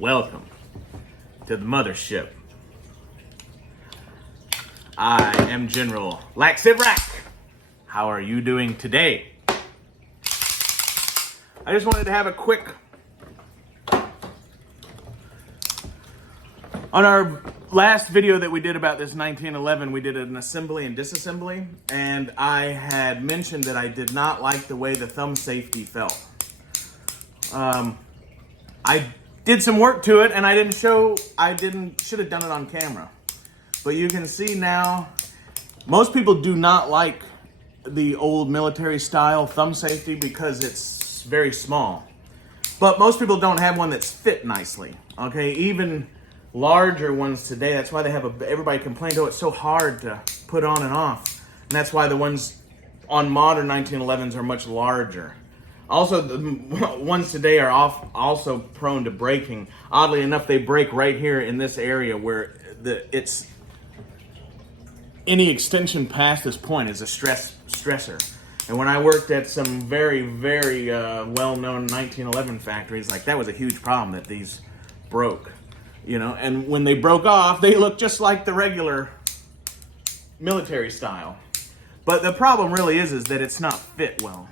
Welcome to the mothership. I am General Laxivrak. How are you doing today? I just wanted to have a quick... On our last video that we did about this 1911, we did an assembly and disassembly, and I had mentioned that I did not like the way the thumb safety felt. I did some work to it, and should have done it on camera. But you can see now, most people do not like the old military style thumb safety because it's very small. But most people don't have one that's fit nicely, okay? Even larger ones today, that's why they have everybody complained, oh, it's so hard to put on and off. And that's why the ones on modern 1911s are much larger. Also, the ones today are also prone to breaking. Oddly enough, they break right here in this area where any extension past this point is a stressor. And when I worked at some very, very well-known 1911 factories, like that was a huge problem that these broke. You know, and when they broke off, they looked just like the regular military style. But the problem really is that it's not fit well.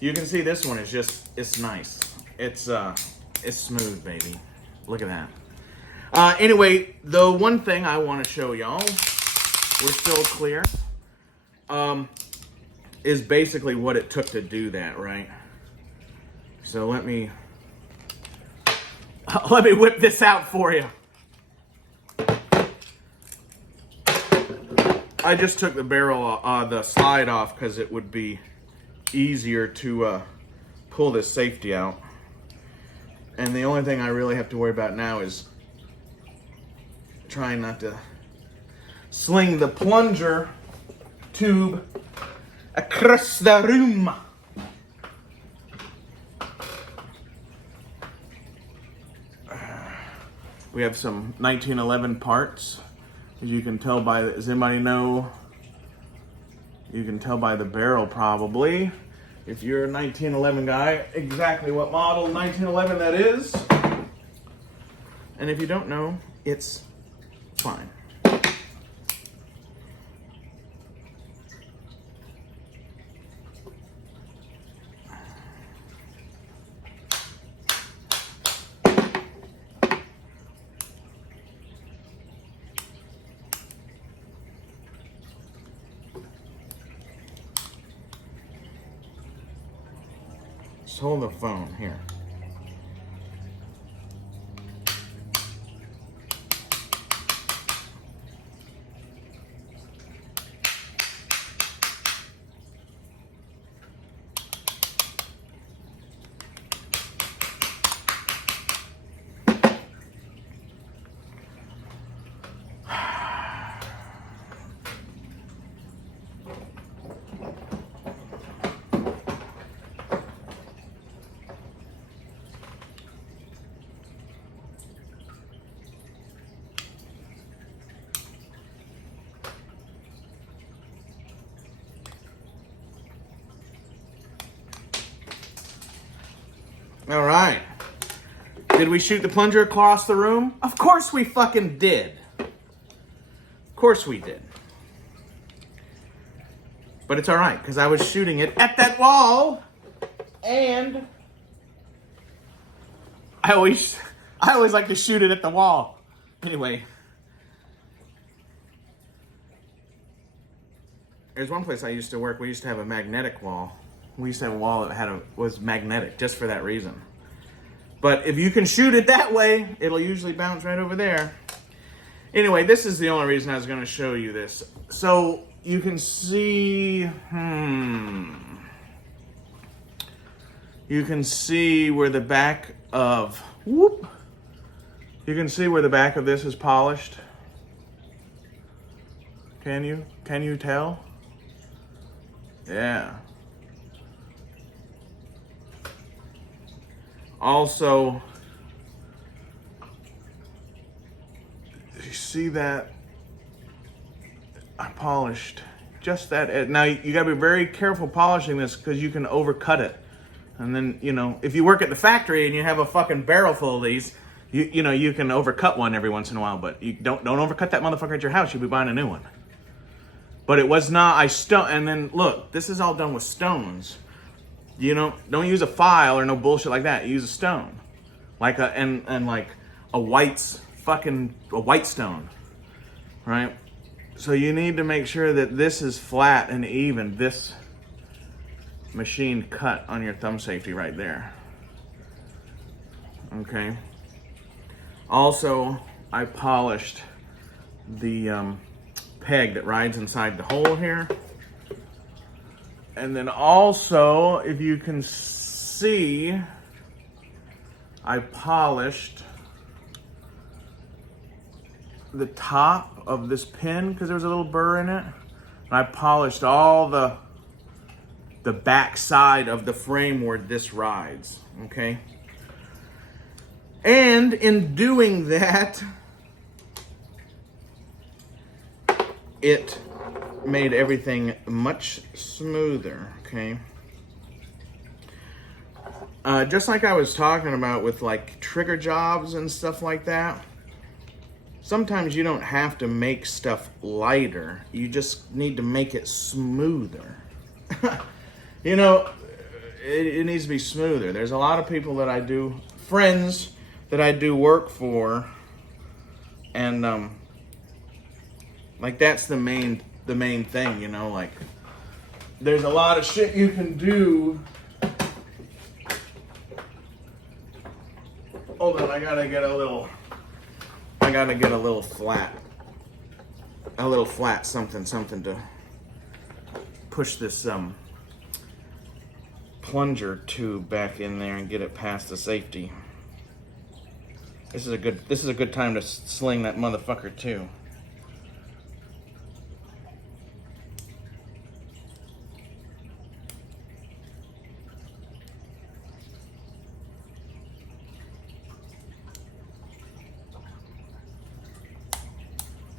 You can see this one is it's nice. It's smooth, baby. Look at that. Anyway, the one thing I want to show y'all, we're still clear, is basically what it took to do that, right? So let me whip this out for you. I just took the barrel, the slide off because it would be easier to pull this safety out. And the only thing I really have to worry about now is trying not to sling the plunger tube across the room. We have some 1911 parts, as you can tell by, does anybody know? You can tell by the barrel probably, if you're a 1911 guy, exactly what model 1911 that is. And if you don't know, it's fine. Just hold the phone here. All right. Did we shoot the plunger across the room? Of course we fucking did. Of course we did. But it's all right, because I was shooting it at that wall, and I always like to shoot it at the wall. Anyway. There's one place I used to work, we used to have a magnetic wall. We used to have a wall that was magnetic, just for that reason. But if you can shoot it that way, it'll usually bounce right over there. Anyway, this is the only reason I was going to show you this. So you can see, you can see where the back of, you can see where the back of this is polished. Can you tell? Yeah. Also, you see that I polished just that. Now you gotta be very careful polishing this because you can overcut it. And then, you know, if you work at the factory and you have a fucking barrel full of these, You know, you can overcut one every once in a while, but you don't overcut that motherfucker at your house. You'll be buying a new one. But it was not, and then look, this is all done with stones. You know, don't use a file or no bullshit like that. Use a stone. Like like a white stone, right? So you need to make sure that this is flat and even. This machine cut on your thumb safety right there. Okay. Also, I polished the peg that rides inside the hole here. And then also, if you can see, I polished the top of this pin because there was a little burr in it. And I polished all the back side of the frame where this rides, okay? And in doing that, it made everything much smoother, okay? Just like I was talking about with like trigger jobs and stuff like that, sometimes you don't have to make stuff lighter. You just need to make it smoother. You know, it needs to be smoother. There's a lot of people that I do, friends that I do work for, and like that's the main thing, you know, like there's a lot of shit you can do. Hold on, I gotta get a little flat something to push this plunger tube back in there and get it past the safety. This is a good time to sling that motherfucker too.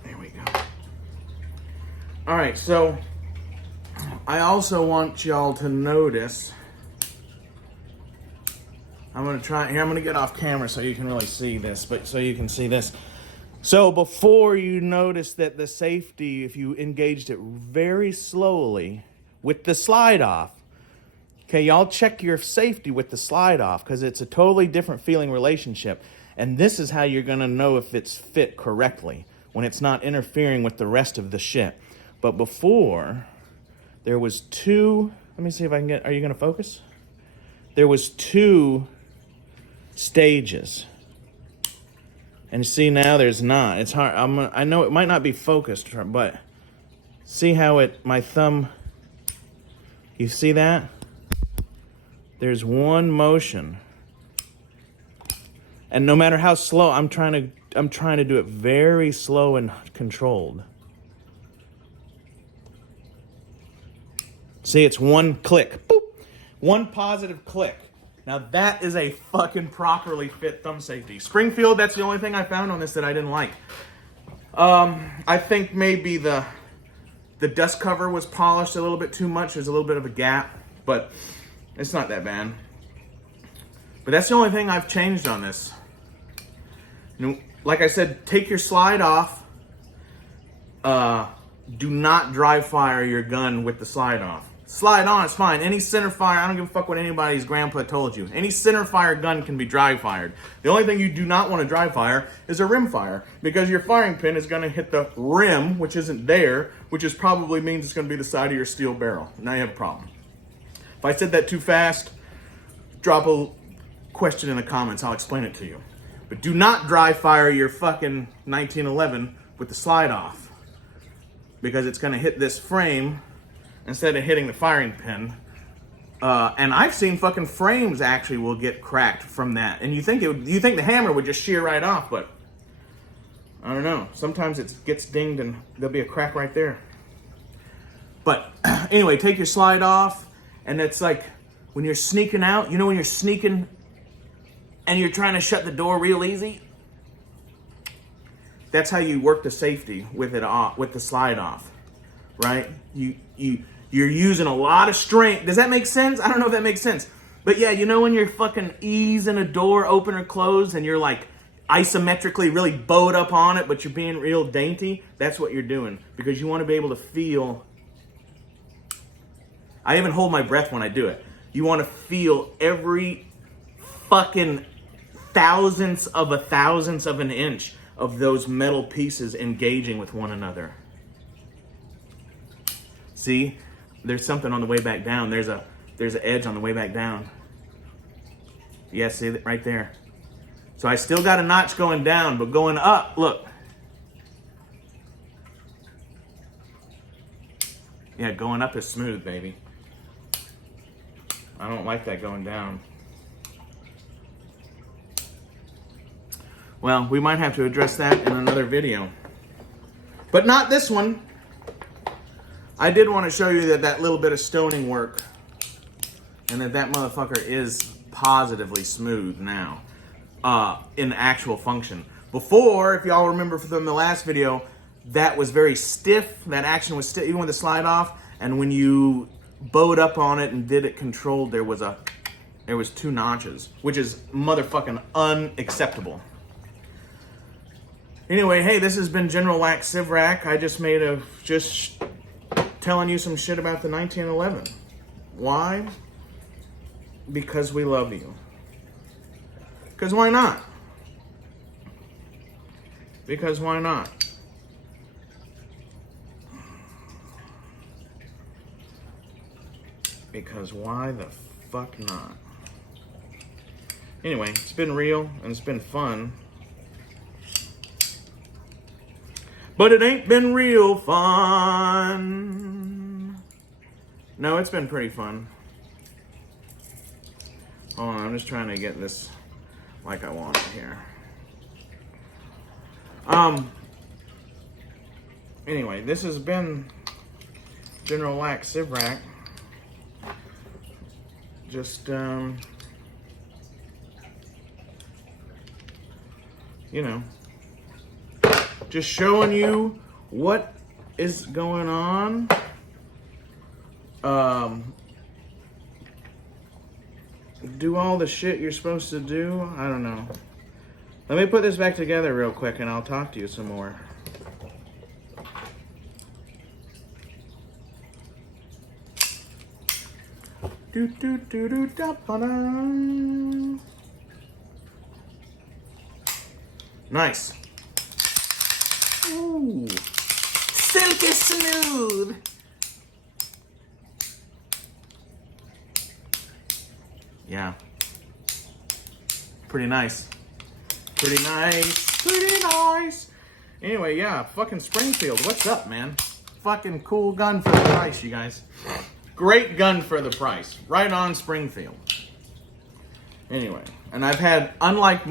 There we go. All right, so I also want y'all to notice. I'm gonna get off camera so you can really see this, but so you can see this. So before you notice that the safety, if you engaged it very slowly with the slide off, okay, y'all check your safety with the slide off because it's a totally different feeling relationship. And this is how you're gonna know if it's fit correctly, when it's not interfering with the rest of the shit. But before, there was two, let me see if I can get, are you gonna focus? There was two stages. And see, now there's not. It's hard. I know it might not be focused, but see how my thumb, you see that? There's one motion. And no matter how slow, I'm trying to do it very slow and controlled. See, it's one click. Boop. One positive click. Now that is a fucking properly fit thumb safety. Springfield, that's the only thing I found on this that I didn't like. I think maybe the dust cover was polished a little bit too much. There's a little bit of a gap, but it's not that bad. But that's the only thing I've changed on this. You know, like I said, take your slide off. Do not dry fire your gun with the slide off. Slide on, it's fine. Any center fire, I don't give a fuck what anybody's grandpa told you. Any center fire gun can be dry fired. The only thing you do not want to dry fire is a rim fire, because your firing pin is going to hit the rim, which isn't there, which is probably means it's going to be the side of your steel barrel. Now you have a problem. If I said that too fast, drop a question in the comments. I'll explain it to you. But do not dry fire your fucking 1911 with the slide off, because it's going to hit this frame instead of hitting the firing pin. And I've seen fucking frames actually will get cracked from that. And you think the hammer would just shear right off, but I don't know. Sometimes it gets dinged and there'll be a crack right there. But anyway, take your slide off, and it's like when you're sneaking out, you know when you're sneaking and you're trying to shut the door real easy? That's how you work the safety with it off, with the slide off, right? You're using a lot of strength. Does that make sense? I don't know if that makes sense. But yeah, you know when you're fucking easing a door open or close and you're like isometrically really bowed up on it, but you're being real dainty, that's what you're doing. Because you want to be able to feel... I even hold my breath when I do it. You want to feel every fucking thousandth of an inch of those metal pieces engaging with one another. See? There's something on the way back down. There's an edge on the way back down. Yeah, see that right there. So I still got a notch going down, but going up, look. Yeah, going up is smooth, baby. I don't like that going down. Well, we might have to address that in another video. But not this one. I did want to show you that little bit of stoning work, and that motherfucker is positively smooth now in actual function. Before, if y'all remember from the last video, that was very stiff. That action was stiff, even with the slide off. And when you bowed up on it and did it controlled, there was 2 notches, which is motherfucking unacceptable. Anyway, hey, this has been General Lax Sivrak. I just made just telling you some shit about the 1911. Why? Because we love you. Because why not? Because why not? Because why the fuck not? Anyway, it's been real and it's been fun. But it ain't been real fun. No, it's been pretty fun. Hold on, I'm just trying to get this like I want it here. Anyway, this has been General Lax Sivrak. Just, you know, just showing you what is going on. Do all the shit you're supposed to do. I don't know. Let me put this back together real quick and I'll talk to you some more. Do do do do da ba da. Nice. Ooh, silky smooth. Yeah. Pretty nice. Pretty nice. Pretty nice. Anyway, yeah, fucking Springfield. What's up, man? Fucking cool gun for the price, you guys. Great gun for the price. Right on Springfield. Anyway, and I've had, unlike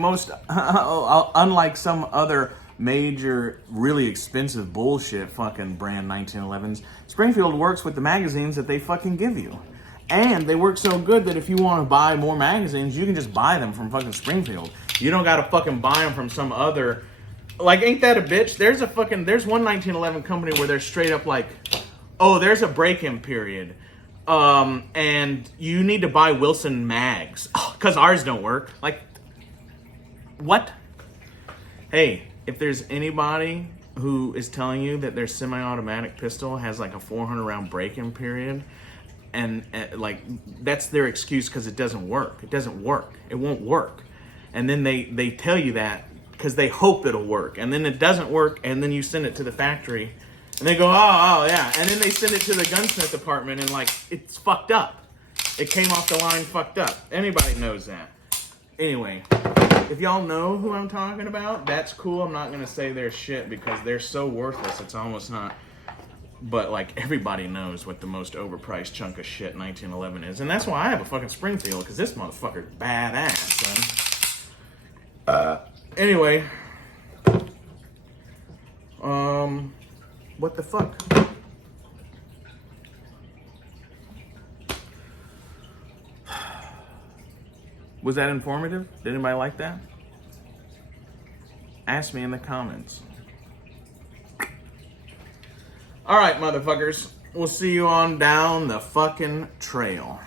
some other major, really expensive bullshit fucking brand 1911s, Springfield works with the magazines that they fucking give you. And they work so good that if you want to buy more magazines, you can just buy them from fucking Springfield. You don't gotta fucking buy them from some other, like, ain't that a bitch? There's one 1911 company where they're straight up like, oh, there's a break-in period. And you need to buy Wilson mags. Because ours don't work. Like, what? Hey, if there's anybody who is telling you that their semi-automatic pistol has like a 400 round break-in period, and like, that's their excuse because it doesn't work. It doesn't work. It won't work. And then they tell you that because they hope it'll work. And then it doesn't work, and then you send it to the factory. And they go, oh, yeah. And then they send it to the gunsmith department, and like, it's fucked up. It came off the line fucked up. Anybody knows that. Anyway, if y'all know who I'm talking about, that's cool. I'm not going to say their shit because they're so worthless, it's almost not. But like, everybody knows what the most overpriced chunk of shit 1911 is. And that's why I have a fucking Springfield, because this motherfucker's badass, son. Anyway. What the fuck? Was that informative? Did anybody like that? Ask me in the comments. Alright, motherfuckers. We'll see you on down the fucking trail.